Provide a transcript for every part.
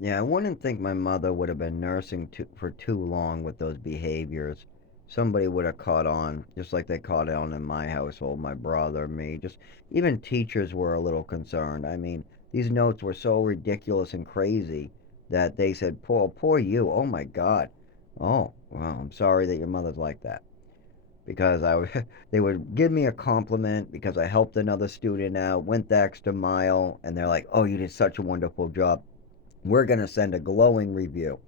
Yeah, I wouldn't think my mother would have been nursing for too long with those behaviors. Somebody would have caught on, just like they caught on in my household, my brother, me. Just even teachers were a little concerned. I mean, these notes were so ridiculous and crazy that they said, poor you. Oh my God. Oh, well, I'm sorry that your mother's like that. Because they would give me a compliment because I helped another student out, went the extra mile, and they're like, "Oh, you did such a wonderful job. We're going to send a glowing review."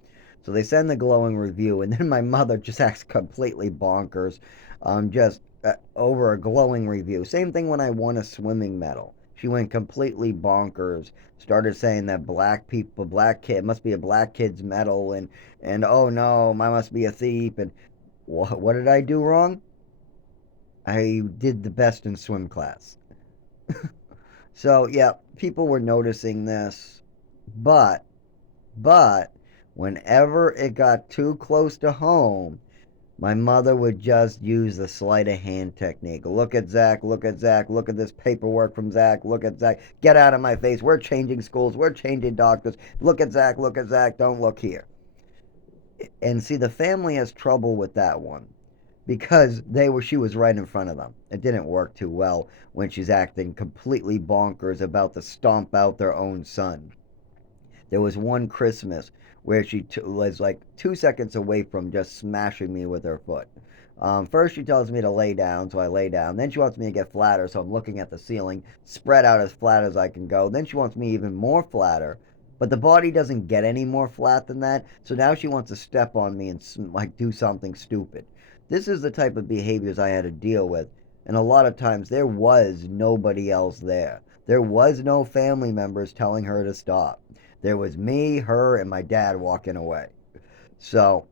So they send the glowing review, and then my mother just acts completely bonkers, just over a glowing review. Same thing when I won a swimming medal. She went completely bonkers. Started saying that black people, black kid, must be a black kid's medal, and oh no, I must be a thief. And what did I do wrong? I did the best in swim class. So yeah, people were noticing this, but But whenever it got too close to home, my mother would just use the sleight of hand technique. Look at Zach, look at Zach, look at this paperwork from Zach, look at Zach, get out of my face. We're changing schools, we're changing doctors. Look at Zach, don't look here. And see, the family has trouble with that one because she was right in front of them. It didn't work too well when she's acting completely bonkers about to stomp out their own son. There was one Christmas where was like 2 seconds away from just smashing me with her foot. First, she tells me to lay down, so I lay down. Then she wants me to get flatter, so I'm looking at the ceiling, spread out as flat as I can go. Then she wants me even more flatter, but the body doesn't get any more flat than that. So now she wants to step on me and like do something stupid. This is the type of behaviors I had to deal with, and a lot of times there was nobody else there. There was no family members telling her to stop. There was me, her, and my dad walking away. So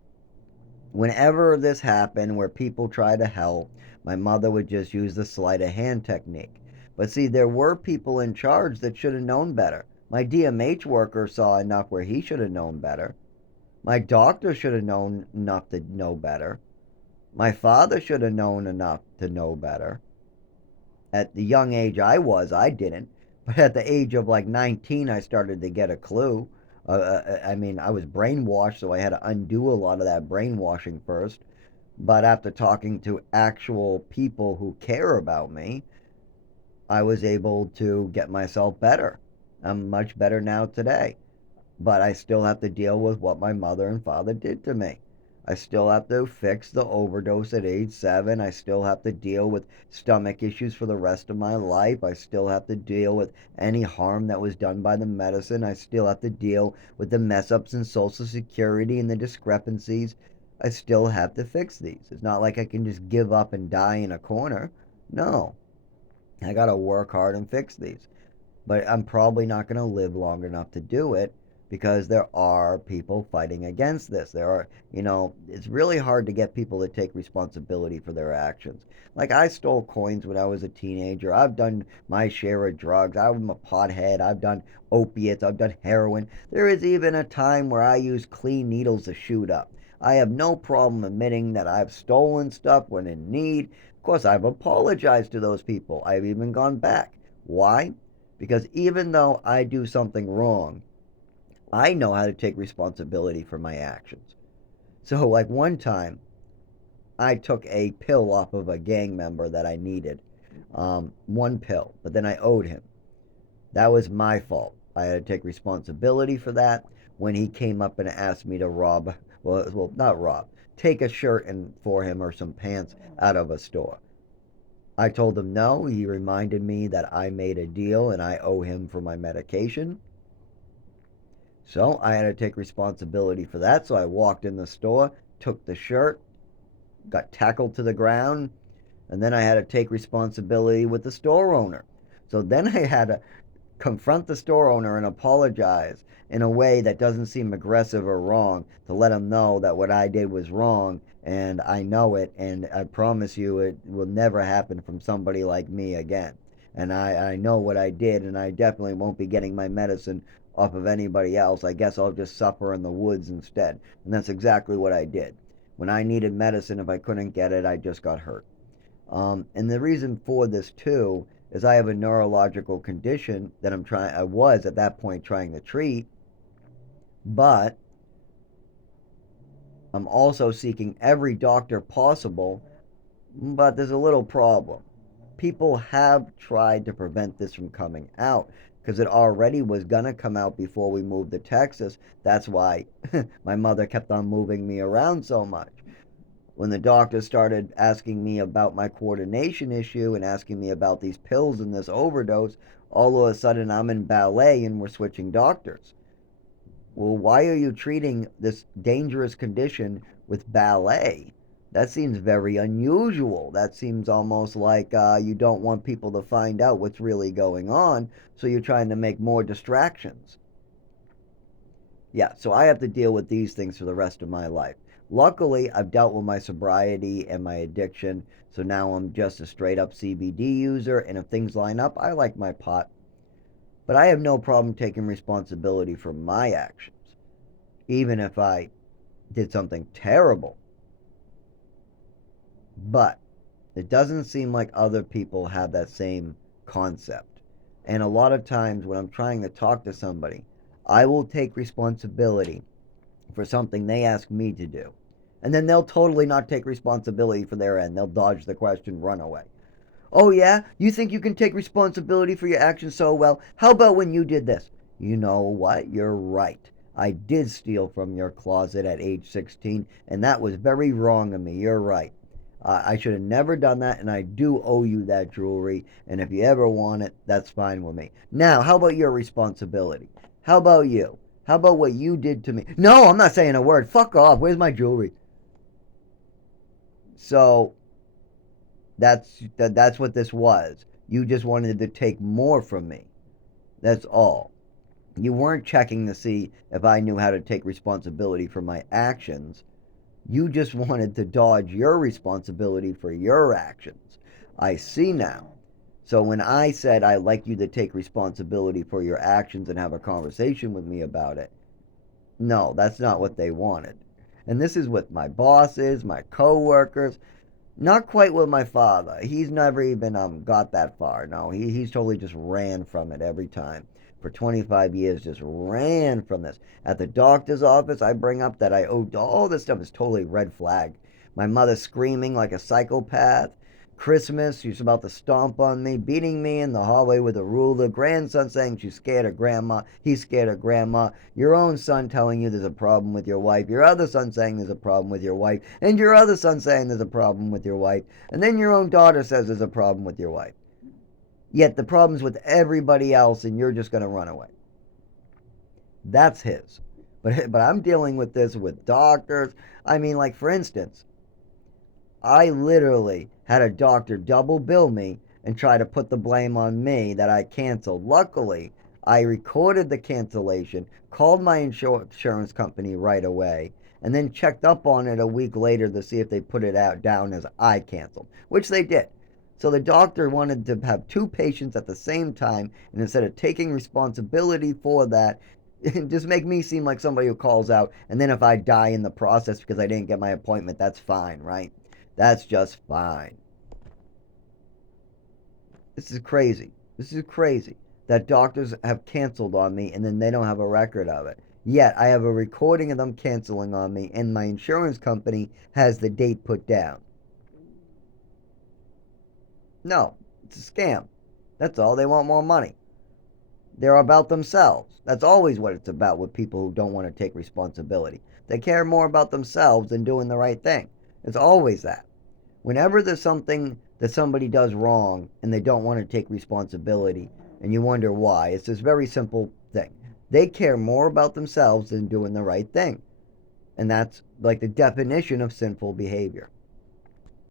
whenever this happened where people tried to help, my mother would just use the sleight of hand technique. But see, there were people in charge that should have known better. My DMH worker saw enough where he should have known better. My doctor should have known enough to know better. My father should have known enough to know better. At the young age I didn't. But at the age of like 19, I started to get a clue. I mean, I was brainwashed, so I had to undo a lot of that brainwashing first. But after talking to actual people who care about me, I was able to get myself better. I'm much better now today. But I still have to deal with what my mother and father did to me. I still have to fix the overdose at age 7. I still have to deal with stomach issues for the rest of my life. I still have to deal with any harm that was done by the medicine. I still have to deal with the mess ups in Social Security and the discrepancies. I still have to fix these. It's not like I can just give up and die in a corner. No, I got to work hard and fix these, but I'm probably not going to live long enough to do it because there are people fighting against this. It's really hard to get people to take responsibility for their actions. Like, I stole coins when I was a teenager. I've done my share of drugs. I'm a pothead. I've done opiates. I've done heroin. There is even a time where I used clean needles to shoot up. I have no problem admitting that I've stolen stuff when in need. Of course, I've apologized to those people. I've even gone back. Why? Because even though I do something wrong, I know how to take responsibility for my actions. So, like one time, I took a pill off of a gang member that I needed. One pill, but then I owed him. That was my fault. I had to take responsibility for that when he came up and asked me to rob, well, not rob, take a shirt and for him or some pants out of a store. I told him no. He reminded me that I made a deal and I owe him for my medication. So I had to take responsibility for that. So I walked in the store, took the shirt, got tackled to the ground, and then I had to take responsibility with the store owner. So then I had to confront the store owner and apologize in a way that doesn't seem aggressive or wrong to let him know that what I did was wrong and I know it and I promise you it will never happen from somebody like me again. And I know what I did and I definitely won't be getting my medicine off of anybody else. I guess I'll just suffer in the woods instead. And that's exactly what I did. When I needed medicine, if I couldn't get it, I just got hurt. And the reason for this too is I have a neurological condition that I was at that point trying to treat, But I'm also seeking every doctor possible. But there's a little problem. People have tried to prevent this from coming out because it already was going to come out before we moved to Texas. That's why my mother kept on moving me around so much. When the doctor started asking me about my coordination issue and asking me about these pills and this overdose, all of a sudden I'm in ballet and we're switching doctors. Well, why are you treating this dangerous condition with ballet? That seems very unusual. That seems almost like you don't want people to find out what's really going on, so you're trying to make more distractions. Yeah, so I have to deal with these things for the rest of my life. Luckily, I've dealt with my sobriety and my addiction, so now I'm just a straight up CBD user, and if things line up, I like my pot. But I have no problem taking responsibility for my actions, even if I did something terrible. But it doesn't seem like other people have that same concept. And a lot of times when I'm trying to talk to somebody, I will take responsibility for something they ask me to do. And then they'll totally not take responsibility for their end. They'll dodge the question, run away. Oh, yeah? You think you can take responsibility for your actions so well? How about when you did this? You know what? You're right. I did steal from your closet at age 16, and that was very wrong of me. You're right. I should have never done that, and I do owe you that jewelry. And if you ever want it, that's fine with me. Now, how about your responsibility? How about you? How about what you did to me? No, I'm not saying a word. Fuck off. Where's my jewelry? So that's what this was. You just wanted to take more from me. That's all. You weren't checking to see if I knew how to take responsibility for my actions. You just wanted to dodge your responsibility for your actions. I see now. So when I said I'd like you to take responsibility for your actions and have a conversation with me about it, no, that's not what they wanted. And this is with my bosses, my coworkers, not quite with my father. He's never even got that far. No, he's totally just ran from it every time. For 25 years, just ran from this. At the doctor's office, I bring up that I owed all this stuff is totally red flag. My mother screaming like a psychopath. Christmas, she's about to stomp on me, beating me in the hallway with a ruler. Grandson saying she's scared of grandma. He's scared of grandma. Your own son telling you there's a problem with your wife. Your other son saying there's a problem with your wife. And your other son saying there's a problem with your wife. And then your own daughter says there's a problem with your wife. Yet the problem's with everybody else and you're just going to run away. That's his. But I'm dealing with this with doctors. I mean, like, for instance, I literally had a doctor double bill me and try to put the blame on me that I canceled. Luckily, I recorded the cancellation, called my insurance company right away, and then checked up on it a week later to see if they put it out down as I canceled, which they did. So the doctor wanted to have two patients at the same time, and instead of taking responsibility for that, just make me seem like somebody who calls out, and then if I die in the process because I didn't get my appointment, that's fine, right? That's just fine. This is crazy. This is crazy that doctors have canceled on me and then they don't have a record of it. Yet I have a recording of them canceling on me and my insurance company has the date put down. No, it's a scam. That's all. They want more money. They're about themselves. That's always what it's about with people who don't want to take responsibility. They care more about themselves than doing the right thing. It's always that. Whenever there's something that somebody does wrong and they don't want to take responsibility and you wonder why, it's this very simple thing. They care more about themselves than doing the right thing. And that's like the definition of sinful behavior.